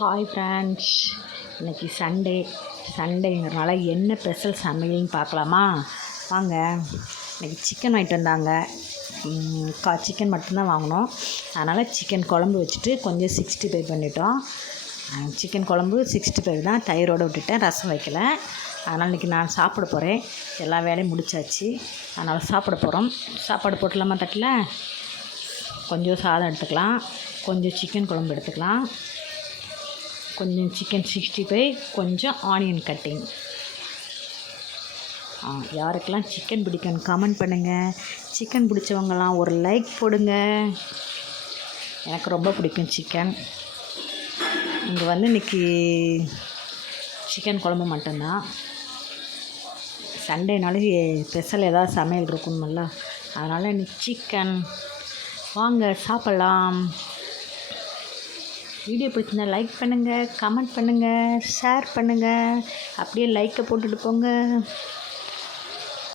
Hi friends, இன்றைக்கி சண்டேங்கிறனால என்ன special சமையல்னு பார்க்கலாமா? வாங்க. இன்றைக்கி சிக்கன் வாங்கிட்டு வந்தாங்க. சிக்கன் மட்டும்தான் வாங்கினோம். அதனால் சிக்கன் குழம்பு வச்சுட்டு கொஞ்சம் 65 பண்ணிட்டோம். சிக்கன் குழம்பு 65 தான், தயிரோடு விட்டுட்டேன், ரசம் வைக்கல. அதனால் இன்றைக்கி நான் சாப்பிட போகிறேன். எல்லா வேலையும் முடிச்சாச்சு. அதனால் சாப்பிட போகிறோம். சாப்பாடு போட்டுலாமா தட்டில்? கொஞ்சம் சாதம் எடுத்துக்கலாம், கொஞ்சம் சிக்கன் குழம்பு எடுத்துக்கலாம், கொஞ்சம் சிக்கன் 65, கொஞ்சம் ஆனியன் கட்டிங். யாருக்கெல்லாம் சிக்கன் பிடிக்கும்னு கமெண்ட் பண்ணுங்கள். சிக்கன் பிடிச்சவங்கலாம் ஒரு லைக் போடுங்க. எனக்கு ரொம்ப பிடிக்கும் சிக்கன். இங்கே இன்றைக்கி சிக்கன் குழம்பு மட்டும்தான். சண்டேனாலே ஸ்பெஷல் ஏதாவது சமையல் இருக்கணுமில்ல, அதனால் இன்றைக்கி சிக்கன். வாங்க சாப்பிட்லாம். வீடியோ பிடிச்சிருந்தா லைக் பண்ணுங்கள், கமெண்ட் பண்ணுங்கள், ஷேர் பண்ணுங்கள். அப்படியே லைக்கை போட்டுட்டு போங்க.